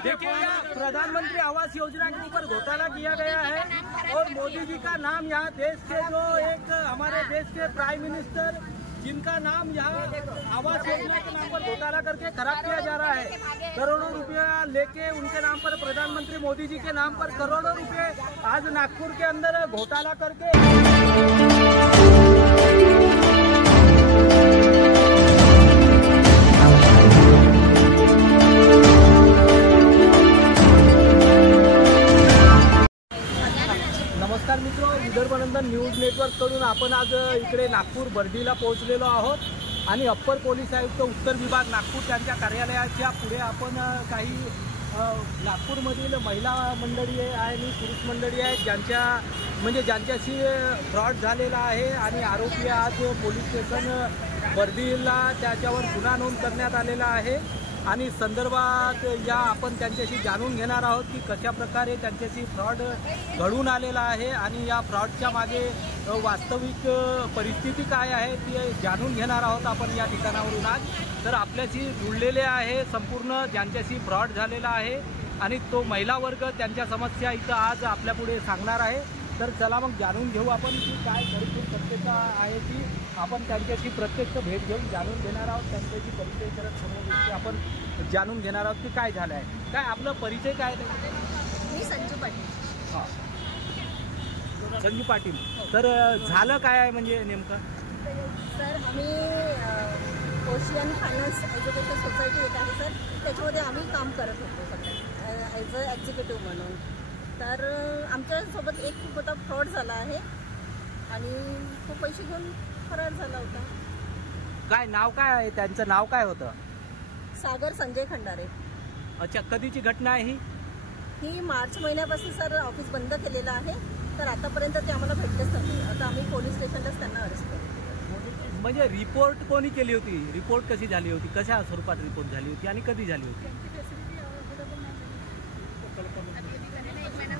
देखिए प्रधानमंत्री आवास योजना के ऊपर घोटाला किया गया है और मोदी जी का नाम यहाँ देश के जो एक हमारे देश के प्राइम मिनिस्टर जिनका नाम यहाँ आवास योजना के नाम पर घोटाला करके खराब किया जा रहा है। करोड़ों रुपया लेके उनके नाम पर प्रधानमंत्री मोदी जी के नाम पर करोड़ों रुपए आज नागपुर के अंदर घोटाला करके नमस्कार मित्रों, विदर्भनंदन न्यूज नेटवर्क कडून आपण आज इकडे नागपूर बर्डीला पोहोचलेलो आहोत आणि अप्पर पोलीस आयुक्त उत्तर विभाग नागपूर त्यांच्या कार्यालयाच्या पुढे आपण काही नागपूरमधील महिला मंडळी आहे आणि पुरुष मंडळी आहेत ज्यांच्याशी फ्रॉड झालेला आहे आणि आरोपी आज पोलीस स्टेशन बर्डीला त्याच्यावर गुन्हा नोंद करण्यात आलेला आहे आणि संदर्भात या आपण त्यांच्याशी जाणून घेणार आहोत की कशा प्रकारे त्यांच्याशी फ्रॉड घडून आलेला आहे आणि या फ्रॉडच्या मागे वास्तविक परिस्थिती काय आहे ती जाणून घेणार आहोत आपण या ठिकाणावरून आज। तर आपल्याशी जुळलेले आहे संपूर्ण ज्यांच्याशी फ्रॉड झालेला आहे आणि तो महिला वर्ग त्यांच्या समस्या इथं आज आपल्यापुढे सांगणार आहे। तर चला मग जाणून घेऊ आपण की काय परिस्थिती सत्यता आहे ती आपण त्यांच्याशी प्रत्यक्ष भेट घेऊन जाणून घेणार आहोत। त्यांच्याशी परिचय करत सर्व गोष्टी आपण जाणून घेणार आहोत की काय झालं आहे। काय आपला परिचय काय? मी संजू पाटील। हां, संजू पाटील। तर झालं काय आहे म्हणजे नेमकं? सर आम्ही ओशियन फायनान्स एज्युकेशन सोसायटी एक आहे सर, त्याच्यामध्ये आम्ही काम करत होतो सगळ्यात ॲज अ एक्झिक्युटिव्ह म्हणून। तर आमच्यासोबत एक खूप मोठा फ्रॉड झाला आहे आणि तो पैसे घेऊन फरार झाला होता। काय नाव काय आहे त्यांचं? नाव काय होतं? सागर संजय खंडारे। अच्छा, कधीची घटना आहे ही मार्च महिन्यापासून सर ऑफिस बंद केलेलं आहे, तर आतापर्यंत ते आम्हाला भेटलेच नाही। आता आम्ही पोलीस स्टेशनलाच त्यांना अरेस्ट केलं। म्हणजे रिपोर्ट कोणी केली होती? रिपोर्ट कशी झाली होती? कशा स्वरूपात रिपोर्ट झाली होती आणि कधी झाली होती?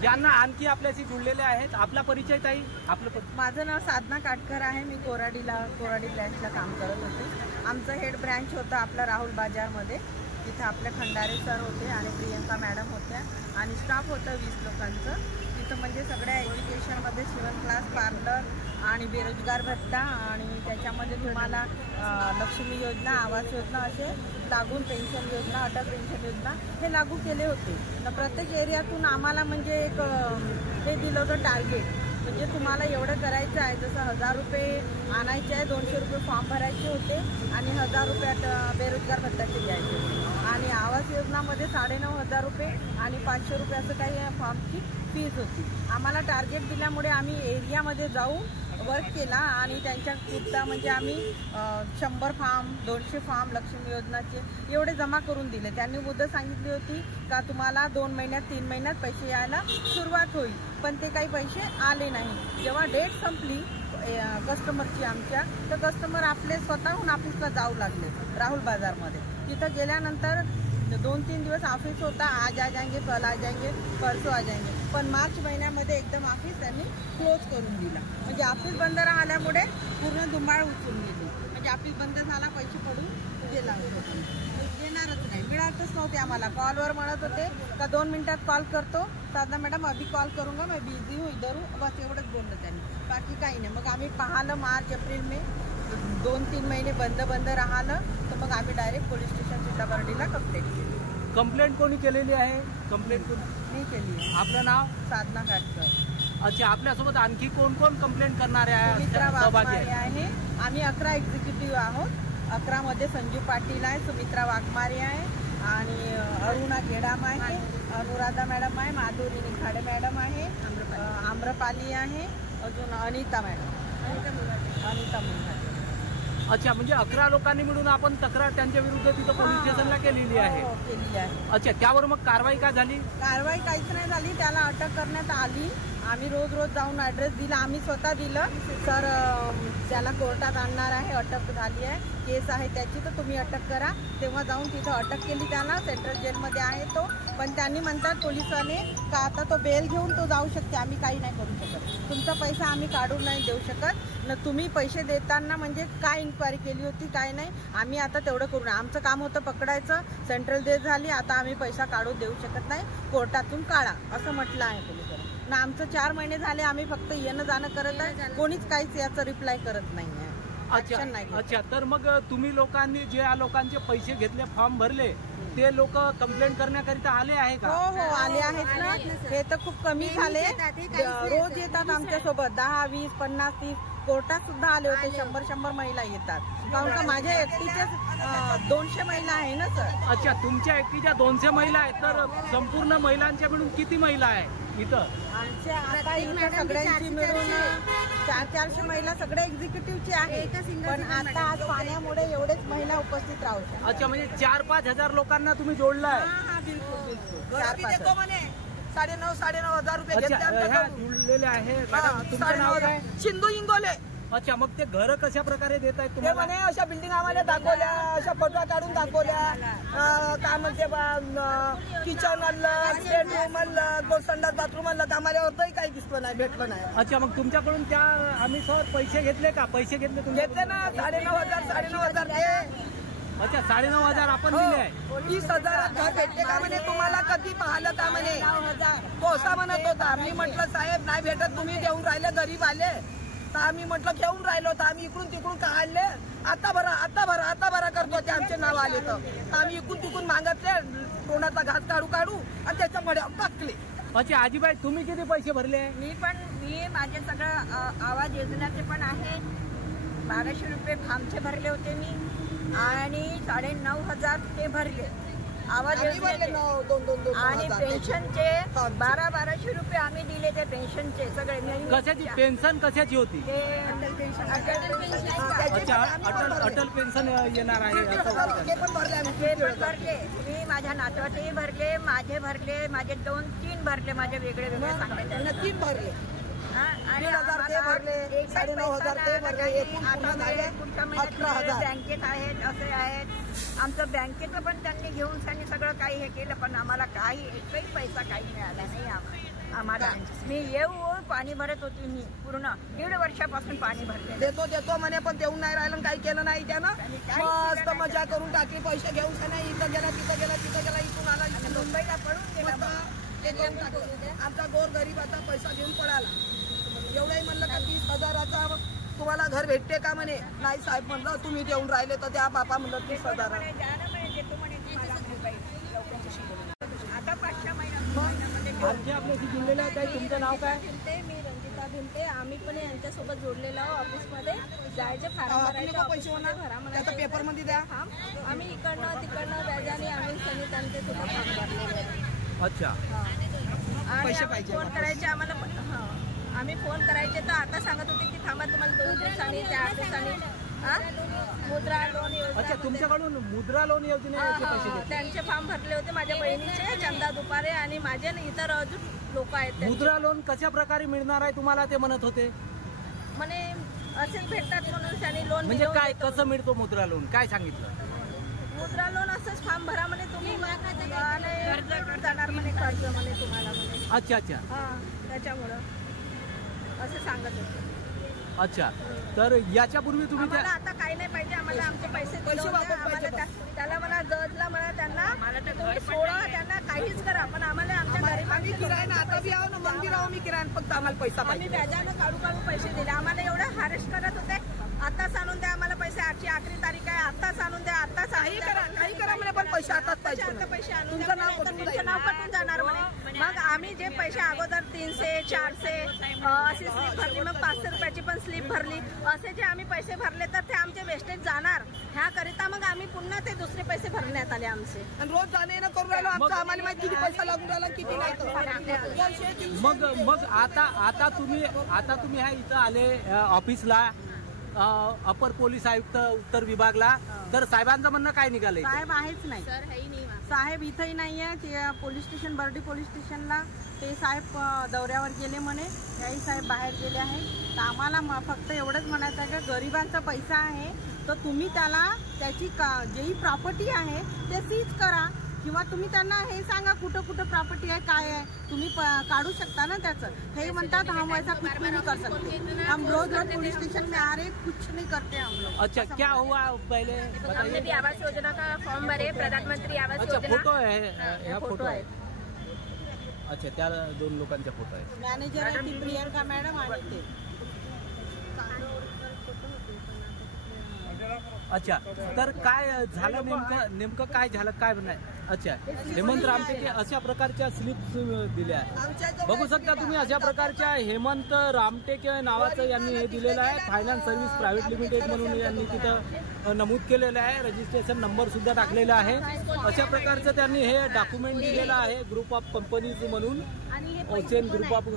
ज्यांना आणखी आपल्याशी जुळलेले आहेत, आपला परिचय ताई? माझं नाव साधना काटकर आहे। मी कोराडी ब्रँचला काम करत होते। आमचं हेड ब्रँच होतं आपलं राहुल बाजारमध्ये, तिथे आपले खंडारे सर होते आणि प्रियंका मॅडम होत्या आणि स्टाफ होतं 20 लोकांचं। तिथं म्हणजे सगळ्या एज्युकेशनमध्ये शिवण क्लास, पार्लर आणि बेरोजगार भत्ता आणि त्याच्यामध्ये तुम्हाला लक्ष्मी योजना, आवास योजना असे लागून पेन्शन योजना, अटक पेन्शन योजना हे लागू केले होते। तर प्रत्येक एरियातून आम्हाला म्हणजे एक हे दिलं होतं टार्गेट, म्हणजे तुम्हाला एवढं करायचं आहे। जसं 1000 रुपये आणायचे आहे, 200 रुपये फॉर्म भरायचे होते आणि 1000 रुपयात बेरोजगार भत्त्याचे द्यायचे होते आणि आवास योजनामध्ये 9500 रुपये आणि 500 रुपये असं काही फॉर्मची फीज होती। आम्हाला टार्गेट दिल्यामुळे आम्ही एरियामध्ये जाऊन वर्क केला आणि त्यांच्या पुरता म्हणजे आम्ही 100 फॉर्म, 200 फॉर्म लक्ष्मी योजनाचे एवढे जमा करून दिले। त्यांनी मुदत सांगितली होती का तुम्हाला 2 महिन्यात 3 महिन्यात पैसे यायला सुरुवात होईल, पण ते काही पैसे आले नाही। जेव्हा डेट संपली कस्टमरची आमच्या, तर कस्टमर आपले स्वतःहून ऑफिसला जाऊ लागले राहुल बाजारमध्ये। तिथं गेल्यानंतर 2-3 दिवस ऑफिस होता, आज आ जाएंगे, कल आ जाएंगे, परसों आ जाएंगे, पण मार्च महिन्यामध्ये एकदम ऑफिस त्यांनी क्लोज करून दिला। म्हणजे ऑफिस बंद राहिल्यामुळे पूर्ण धुमाळ उचलून गेली, म्हणजे ऑफिस बंद झाला, पैसे पडून गेला, देणारच नाही, मिळतच नव्हते आम्हाला। कॉलवर म्हणत होते का 2 मिनिटात कॉल करतो, साधना मॅडम अभी कॉल करूंगा, मैं बिझी हूँ इधर हूँ, बस एवढंच बोललं त्यांनी, बाकी काही नाही। मग आम्ही पाहिलं मार्च एप्रिल मे 2-3 महिने बंद राहिलं, तर मग आम्ही डायरेक्ट पोलीस स्टेशन सीताबर्डीला कंप्लेंट केली। कंप्लेंट कोणी केलेली आहे? कंप्लेंट मी केली। आपलं नाव? साधना काटकर। अच्छा, आपल्यासोबत आणखी कोण कोण कंप्लेंट करणारे सुमित्रा वाघमारे आहे। आम्ही 11 एक्झिक्युटिव्ह आहोत। 11 मध्ये संजू पाटील आहे, सुमित्रा वाघमारे आहे आणि अरुणा गेडाम आहे, अनुराधा मॅडम आहे, माधुरी निखाडे मॅडम आहे, आम्रपाली आहे, अजून अनिता मुंढे। अच्छा, म्हणजे 11 लोकांनी मिळून आपण तक्रार त्यांच्या विरुद्ध तिथं पोलीस स्टेशनला केलेली आहे? हो, केली आहे। अच्छा, त्यावर मग कारवाई काय झाली? कारवाई काहीच नाही झाली, त्याला अटक करण्यात आली। आम्ही रोज जाऊन ॲड्रेस दिला, आम्ही स्वतः दिलं सर, त्याला कोर्टात आणणार आहे, अटक झाली आहे, केस आहे त्याची, तर तुम्ही अटक करा। तेव्हा जाऊन तिथं अटक केली त्याला, सेंट्रल जेलमध्ये आहे तो, पण त्यांनी म्हणतात पोलीसवाले का आता तो बेल घेऊन तो जाऊ शकते, आम्ही काही नाही करू शकत, तुमचा पैसा आम्ही काढून नाही देऊ शकत ना, तुम्ही पैसे देताना म्हणजे काय इन्क्वायरी केली होती काय नाही, आम्ही आता तेवढं करू नये, आमचं काम होतं पकडायचं, सेंट्रल डेथ झाली, आता आम्ही पैसा काढून देऊ शकत नाही, कोर्टातून काढा असं म्हटलं आहे पोलिसांनी ना. आमचं 4 महिने झाले, आम्ही फक्त येणं जाणं करत आहे, कोणीच काहीच याचं रिप्लाय करत नाही आहे. अच्छा, तर मग तुम्ही लोकांनी जे लोकांचे पैसे घेतले, फॉर्म भरले, ते लोक कंप्लेंट करण्याकरिता आले आहे का? हो आले आहेत ना, हे तर खूप कमी झाले, रोज येतात आमच्या सोबत 10, 20, 50, 30, कोर्टात सुद्धा आले होते, 100 महिला येतात, कारण का माझ्या एकटीच्याच 200 महिला आहे ना सर. अच्छा, तुमच्या एकटीच्या 200 महिला आहेत, तर संपूर्ण महिलांच्या मिळून किती महिला आहे इथं? आमच्या आता इथं सगळ्यांची मिळून 400 महिला सगळे एक्झिक्युटिव्हची आहे, पण आता आज पाण्यामुळे एवढेच महिला उपस्थित राहू शकतात. अच्छा, म्हणजे 4-5 हजार लोकांना तुम्ही जोडलाय? बिलकुल 9,500 रुपये ह्या जुळलेले आहे. तुमचं नाव काय? सिंधू इंगोले. अच्छा, मग ते घर कशा प्रकारे देत आहेत ते तुम्हाला? म्हणे अशा बिल्डिंग आम्हाला दाखवल्या, अशा फोटो काढून दाखवल्या, काय म्हणते किचन आणलं, बेडरूम आणलं, संडास बाथरूम आणलं, आम्हाला होतही काही दिसलं नाही, भेटलं नाही. अच्छा, मग तुमच्याकडून त्या आम्ही सहज पैसे घेतले का? पैसे घेतले तुम्ही? घेतले ना, 9,500 ते. अच्छा, 9,500 आपण दिले आहे. 20,000 घर भेटते का म्हणे तुम्हाला? कधी पाहिलं का म्हणे? तो असा म्हणत होता. मी म्हटलं साहेब नाही भेटत, तुम्ही देऊन राहिले गरीब आले, तर आम्ही म्हटलं घेऊन राहिलो, तर आम्ही इकडून तिकडून काढले, आता भरा करतो, ते आमचे नाव आले तर आम्ही इकडून तिकडून मागतले, तोंडाचा घास काढू आणि त्याच्यामध्ये टाकले. अच्छा, आजीबाई तुम्ही किती पैसे भरले? मी माझे सगळं आवाज योजनाचे पण आहे, 1200 रुपये फार्मचे भरले होते मी, आणि 9,500 ते भरले आवाज योजनेचे, आणि पेन्शनचे 1200 रुपये आम्ही दिले, ते पेन्शनचे सगळे. कशाची पेन्शन कशाची होती? ते अच्छा, अटल पेन्शन येणार आहे. ते पण भरले मी, माझ्या नातवाचेही भरले, माझे 2-3 भरले, माझे वेगळे सांगायचे 3 भरले. आणि 3,000 ते भरले, 9,500 ते भरले, एकूण पूर्ण झाले 18,000. बँकेत आहेत, असे आहेत, आमचं बँकेचं पण त्यांनी घेऊन सगळं काही हे केलं, पण आम्हाला काही एकही पैसा काही मिळाला नाही आम्हाला. मी येऊन पाणी भरत होती, मी पूर्ण 1.5 वर्षापासून पाणी भरले. देतो म्हणे, पण देऊन नाही राहिलं, काही केलं नाही त्यानं. मस्त मजा करून टाकली, पैसे घेऊन नाही, इथं गेला तिथं गेला, इथून आला, मुंबईला पळून गेला. आमचा गोर गरीब आता पैसा घेऊन पळाला. एवढंही म्हणलं का 30,000चा तुम्हाला घर भेटते का म्हणे? नाही साहेब म्हणलं, तुम्ही देऊन राहिले तर त्या बापा म्हणलं 30,000. आता 5 महिन्यामध्ये. आणखी आपल्याशी जुळलेलं आहे, तुमचं नाव काय? मी रंजिता भिंते. आम्ही पण यांच्यासोबत जोडलेलो आहोत. ऑफिसमध्ये जायचे फार्म त्याचा पेपर मध्ये द्या. आम्ही इकडनं तिकडनं व्याजाने आम्ही समित्यांचे सुद्धा फॉर्म भरलेले आहेत. अच्छा, पैसे पाहिजे. फोन करायचे आम्हाला, आम्ही फोन करायचे तर आता सांगत होते की थांबा तुम्हाला 2 दिवसांनी 4 दिवसांनी मुद्रा लोन योजना. अच्छा, तुमच्याकडून मुद्रा लोन योजनेचे पैसे घेतले? त्यांचे फॉर्म भरले होते, माझ्या बहिणीचे, चंदा दुपारे, आणि माझे इतर अजून लोक आहेत. मुद्रा लोन कशा प्रकारे मिळणार आहे तुम्हाला ते म्हणत होते? म्हणे असेच भेटतात म्हणून त्यांनी लोन. म्हणजे काय, कसं मिळतो मुद्रा लोन, काय सांगितलं? मुद्रा लोन असंच फॉर्म भरा म्हणे, तुम्ही कर्ज जाणार म्हणे, कर्ज म्हणे तुम्हाला म्हणे. अच्छा, त्याच्यामुळं असं सांगत होते. अच्छा, तर याच्यापूर्वी तुम्ही आम्हाला आता काही नाही पाहिजे, आम्हाला आमचे पैसे दिले होते. आम्हाला त्याला मला जजला म्हणा, त्यांना तुम्ही सोडा, त्यांना काहीच करा, पण आम्हाला आमच्या आम्ही किरायना आता बी आहो ना, मंदिर आहो, मी किरायन, फक्त आम्हाला पैसा आम्ही पाहिजे. व्याजानं काढू पैसे दिले. आम्हाला एवढं हॅरेस करत होते, आताच आणून द्या आम्हाला पैसे, आजची आखरी तारीख आहे, आताच आणून द्या, आताच काही करा म्हणे, पण पैसे आताच पाहिजे. पैसे आणून तुमचं नाव तुमचं नाव कटून जाणार म्हणे. मग आम्ही जे पैसे अगोदर 300, 400 अशी स्लीप भरली, मग 500 रुपयाची पण स्लीप भरली, असे जे आम्ही पैसे भरले तर ते आमचे वेस्टेज जाणार, ह्याकरिता मग आम्ही पुन्हा ते दुसरे पैसे भरण्यात आले आमचे. आणि रोज जाणे येणं करून राहिलो, आमचं आम्हाला माहिती किती पैसा लागून राहिला, किती नाही. मग आता तुम्ही ह्या इथं आले ऑफिसला, अपर पोलीस आयुक्त उत्तर विभागला, तर साहेबांचं म्हणणं काय निघालंय? साहेब आहेच नाही, साहेब इथंही नाही आहे. ते पोलीस स्टेशन, बर्डी पोलीस स्टेशनला ते साहेब दौऱ्यावर गेले म्हणे, त्याही साहेब बाहेर गेले आहेत. तर आम्हाला फक्त एवढंच म्हणायचं आहे की गरिबांचा पैसा आहे, तर तुम्ही त्याला त्याची जेही प्रॉपर्टी आहे ते सीज करा, किंवा तुम्ही त्यांना हे सांगा कुठं कुठं प्रॉपर्टी आहे, काय आहे, तुम्ही काढू शकता ना त्याचं. हे म्हणतात हम ऐसा कुछ भी नहीं कर सकते, हम रोज रोज पुलिस स्टेशन में आ रहे, कुछ नहीं करते हम लोग. अच्छा, क्या हुआ पहले हमने भी आवास योजना का फॉर्म भरे, प्रधानमंत्री आवास अच्छा, योजना. फोटो आहे, हा फोटो आहे. अच्छा, त्या 2 लोकांचा फोटो आहे. मॅनेजर आहे ती प्रियंका मॅडम आणि ते. अच्छा, तर काय झालं नेमकं काय झालं काय नाही. अच्छा, हेमंत रामटेके अशा प्रकारच्या स्लिप्स दिल्या आहे. बघू शकता तुम्ही, अशा प्रकारच्या हेमंत रामटेके नावाचं यांनी हे दिलेलं आहे. फायनान्स सर्व्हिस प्रायव्हेट लिमिटेड म्हणून यांनी तिथं नमूद केलेलं आहे. रजिस्ट्रेशन नंबर सुद्धा टाकलेला आहे. अशा प्रकारचं त्यांनी हे डॉक्युमेंट दिलेलं आहे. ग्रुप ऑफ कंपनीज म्हणून ओसेन ग्रुप ऑफ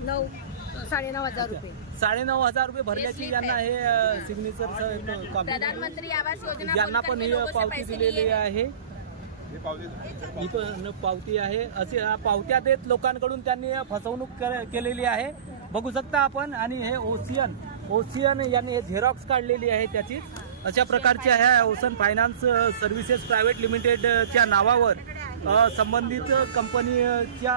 9,500 रुपये. 9,500 रुपये भरल्याची यांना हे सिग्नेचर प्रधानमंत्री आवास योजना यांना पण ही पावती दिलेली आहे. इथं पावती आहे. अशी पावत्या देत लोकांकडून त्यांनी फसवणूक केलेली आहे. बघू शकता आपण. आणि हे ओशियन यांनी हे झेरॉक्स काढलेली आहे त्याची. अशा प्रकारच्या ह्या ओशन फायनान्स सर्व्हिसेस प्रायव्हेट लिमिटेडच्या नावावर संबंधित कंपनीच्या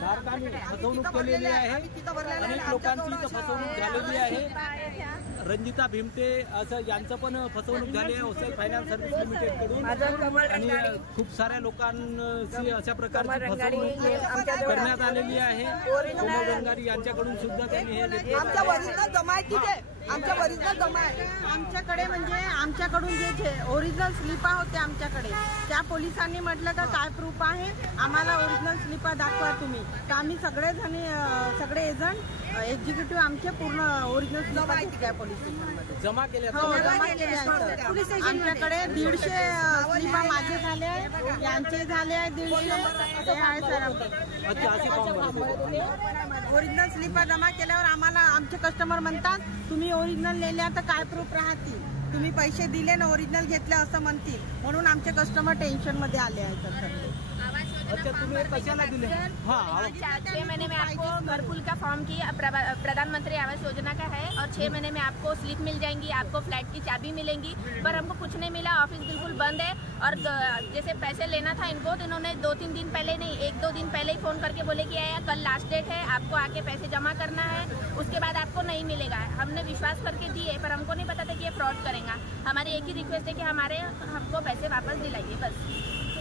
धारकांनी फसवणूक केलेली आहे. अनेक लोकांची इथं फसवणूक झालेली आहे. रंजिता भीमते असं यांचं पण फसवणूक झाली आहे ओसेल फायनान्स सर्व्हिस लिमिटेड कडून. आणि खूप साऱ्या लोकांची अशा प्रकारची फसवणूक करण्यात आलेली आहे. कोमल रंगारी यांच्याकडून सुद्धा त्यांनी हे आमच्या ओरिजिनल जमा आहे तिथे, आमच्या ओरिजिनल जमा आहे. आमच्याकडे म्हणजे आमच्याकडून जे ओरिजिनल स्लिपा होते आमच्याकडे, त्या पोलिसांनी म्हटलं का काय प्रूफ आहे, आम्हाला ओरिजिनल स्लिपा दाखवा तुम्ही. तर आम्ही सगळे एजंट एक्झिक्युटिव्ह आमचे पूर्ण ओरिजिनल स्लिपा त्या पोलीस स्टेशनमध्ये जमा केल्या. जमा केले आहेत. आमच्याकडे 150 स्लिपा माझे झाले आहे, यांचे झाले आहे 150. ते आहे सर. अच्छा, असे फॉर्म भरले. ओरिजिनल स्लिपा जमा केल्यावर आम्हाला आमचे कस्टमर म्हणतात तुम्ही ओरिजिनल नेल्या तर काय प्रूफ राहतील, तुम्ही पैसे दिले ना ओरिजिनल घेतले असं म्हणतील. म्हणून आमचे कस्टमर टेन्शन मध्ये आले आहेत. अच्छा, तुम्ही कशाला दिले? हाँ, 6 महीने में आपको घरकुल का फॉर्म की प्रधानमंत्री आवास योजना का है, और 6 महीने में आपको स्लिप मिल जाएंगी, आपको फ्लैट की चाबी मिलेंगी. पर हमको कुछ नहीं मिला, ऑफिस बिल्कुल बंद है. और जैसे पैसे लेना था इनको, तो इन्होंने 2-3 दिन पहले नहीं, 1-2 दिन पहले ही फोन करके बोले कि कल लास्ट डेट है, आपको आके पैसे जमा करना है, उसके बाद आपको नहीं मिलेगा. हमने विश्वास करके दिए, पर हमको नहीं पता था कि ये फ्रॉड करेगा. हमारी एक ही रिक्वेस्ट है कि हमको पैसे वापस दिलाइए बस.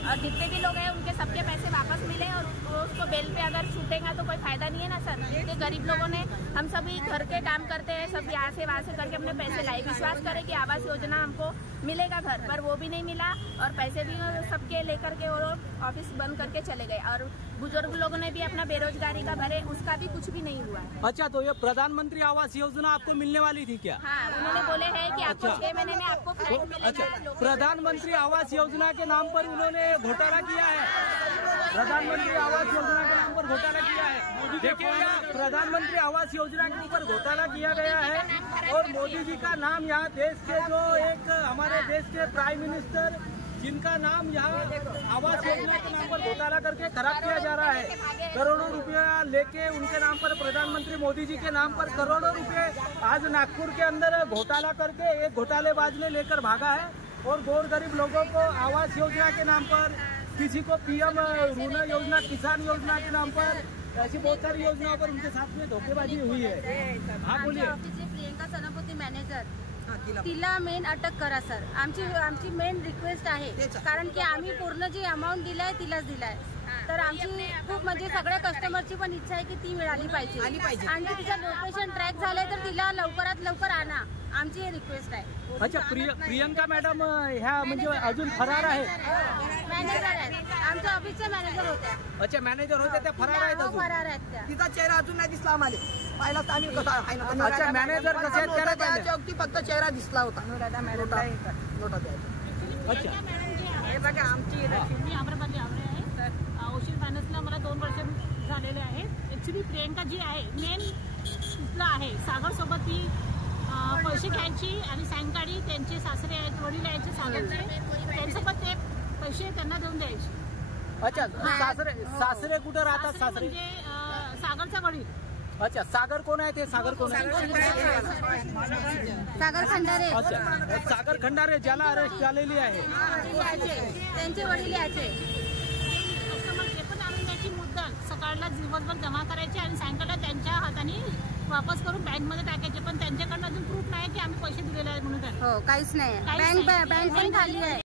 और जितने भी लोग हैं उनके सबके पैसे वापस मिले, और उसको बेल पे अगर छूटेगा तो कोई फायदा नहीं है ना सर. क्योंकि गरीब लोगों ने, हम सभी घर के काम करते हैं, सब यहाँ से वहाँ से करके अपने पैसे लाए, विश्वास करें कि आवास योजना हमको मिलेगा घर पर, वो भी नहीं मिला. और पैसे भी सबके लेकर के और ऑफिस बंद करके चले गए. और बुजुर्ग लोगों ने भी अपना बेरोजगारी का भरे, उसका भी कुछ भी नहीं हुआ. अच्छा, तो ये प्रधानमंत्री आवास योजना आपको मिलने वाली थी क्या? हाँ, उन्होंने बोले हैं कि आपको 6 महीने में आपको फ्लैट मिलेगा. अच्छा, प्रधानमंत्री आवास योजना के नाम पर उन्होंने घोटाला किया है. प्रधानमंत्री आवास योजना के नाम पर घोटाला किया है. देखिए, प्रधानमंत्री आवास योजना के ऊपर घोटाला किया गया है. और मोदी जी का नाम यहाँ देश के जो एक हमारे देश के प्राइम मिनिस्टर, जिनका नाम यहाँ आवास योजना के नाम पर घोटाला करके खराब किया जा रहा है. करोड़ों रुपया लेके उनके नाम पर, प्रधानमंत्री मोदी जी के नाम पर करोड़ों रुपए आज नागपुर के अंदर घोटाला करके एक घोटालेबाज ने लेकर भागा है. और गौर गरीब लोगों को आवास योजना के नाम पर, किसी को पीएम ऋण योजना, किसान योजना के नाम पर, ऐसी बहुत सारी योजनाओं पर उनके साथ में धोखेबाजी हुई है. हाँ, बोलिए. प्रियंका सनापती मॅनेजर, तिला मेन अटक करा सर. आमची मेन रिक्वेस्ट आहे, कारण की आम्ही पूर्ण जी अमाऊंट दिलाय तिलाच दिलाय. तर आमची खूप म्हणजे सगळ्या कस्टमरची पण इच्छा आहे की ती मिळाली पाहिजे. आणि तिचं लोकेशन ट्रॅक झालंय तर तिला लवकरात लवकर आणा, आमची ही रिक्वेस्ट आहे. अच्छा, प्रियंका मॅडम ह्या म्हणजे अजून फरार आहे? मॅनेजर आहेत, आमच्या ऑफिसचे मॅनेजर होत्या. अच्छा, मॅनेजर होत्या त्या फरार आहेत अजून? फरार आहेत त्या. तिचा चेहरा अजून नाही दिसला आम्हाला. पाहिला तर आम्ही कसा आहे ना. अच्छा, मॅनेजर कसे आहेत त्याला पाहिलं? त्या वक्ती फक्त चेहरा दिसला होता. नोटा द्यायचा. अच्छा, हे बघा आमची मी आम्रपाली आवळे आहे. ओशन फायनान्सला मला 2 वर्ष झालेले आहे. ॲक्च्युली प्रियंका जी आहे मेन तिथलं आहे, सागरसोबत ती पैसे घ्यायची आणि सायंकाळी त्यांचे सासरे आहेत, वडील यायचे सागरचे, त्यांच्यासोबत ते पैसे त्यांना देऊन द्यायचे. अच्छा, सासरे कुठं राहतात? सासरे म्हणजे सागरचा वडील. अच्छा, सागर कोण आहे? ते सागर कोण आहे? सागर खंडारे. अच्छा, सागर खंडारे ज्याला अरेस्ट झालेली आहे. त्यांचे वडील यायचे. सकाळला दिवसभर जमा करायचे आणि सायंकाळला त्यांच्या हाताने वापस करून बँकमध्ये टाकायचे, पण त्यांच्याकडनं अजून प्रूफ नाही की आम्ही पैसे दिलेले आहेत म्हणून. हो, काहीच नाही. बँक पण खाली आहे.